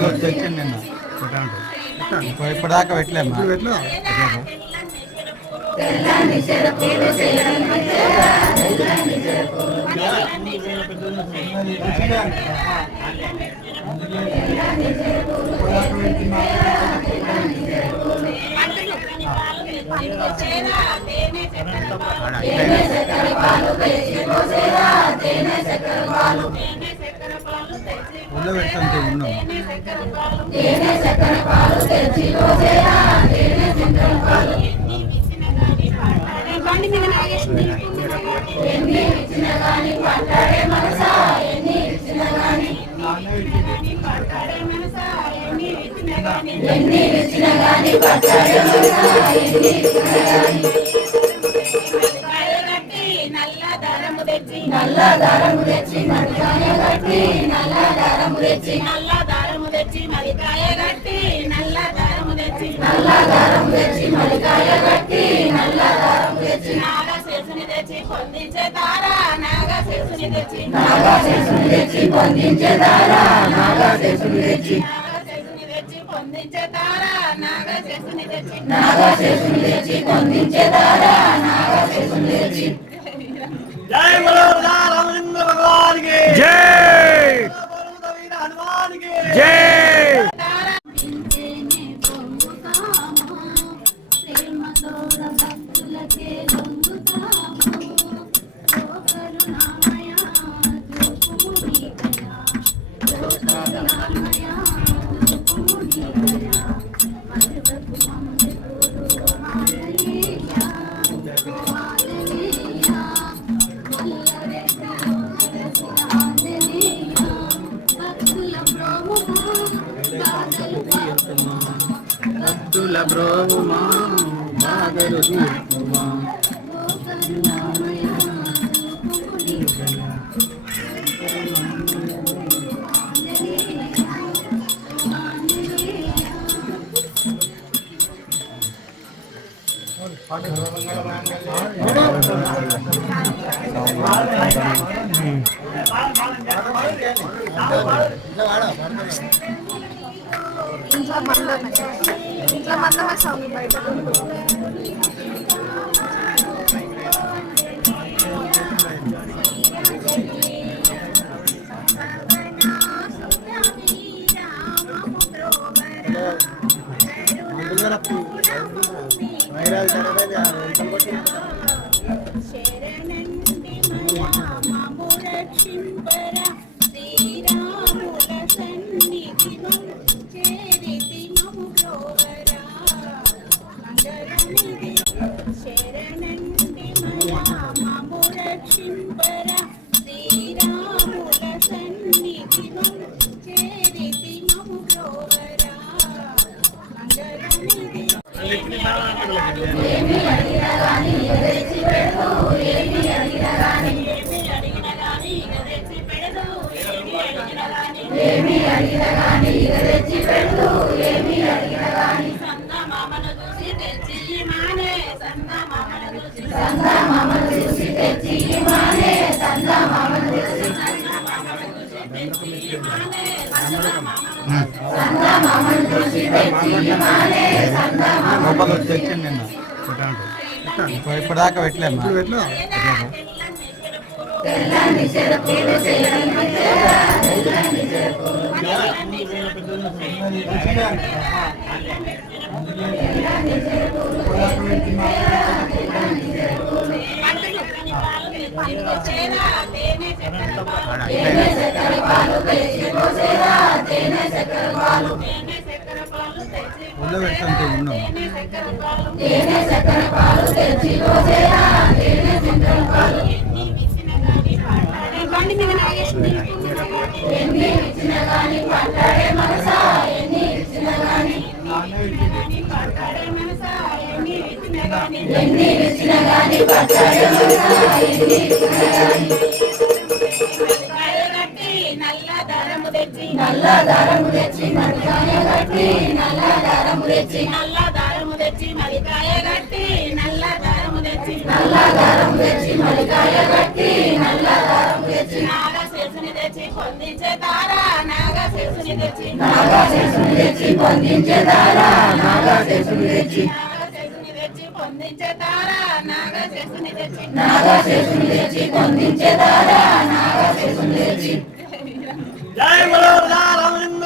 లోపల తెచ్చింది నిన్న ఇప్పటిదాకా పెట్టలేమ్మా ఉள்ள పెడుతుంటే ఉన్నాం నల్ల దారము తెచ్చి మరికాయ గట్టి నల్ల దారము తెచ్చి నల్ల దారము తెచ్చి మరికాయ గట్టి నల్ల దారము తెచ్చి నల్ల దారము తెచ్చి మరికాయ గట్టి నల్ల దారము తెచ్చి నాగశేషుని తెచ్చి పొందించే దారా నాగశేషుని తెచ్చి నాగశేషుని తెచ్చి పొందించే దారా నాగశేషుని తెచ్చి నాగశేషుని తెచ్చి పొందించే దారా నాగశేషుని తెచ్చి నాగశేషుని తెచ్చి పొందించే దారా నాగశేషుని తెచ్చి जय बोलो रामचंद्र भगवान की जय हनुमान की जय భక్తుల బ్రోమా బాధలు తీర్చుమా ఇంట్లో మందమే సాగు బయట లోపల తెచ్చింది నిన్న ఇప్పటిదాకా పెట్టలేమ్మా ఉள்ள పెడుతుంటే ఉన్నాం నల్ల దారము తెచ్చి మరికాయ గట్టి నల్ల దారము తెచ్చి నల్ల దారము తెచ్చి మరికాయ గట్టి నల్ల దారము తెచ్చి నల్ల దారము తెచ్చి మరికాయ గట్టి నల్ల దారము తెచ్చి నాగశేషుని తెచ్చి పొందించే తారా నాగశేషుని తెచ్చి పొందించే దారా నాగశేషుని తెచ్చి నాగశేషుని తెచ్చి పొందించే తారా నాగశేషుని తెచ్చి పొందించే దారా నాగశేషుని తెచ్చి జై బలో రామలింగ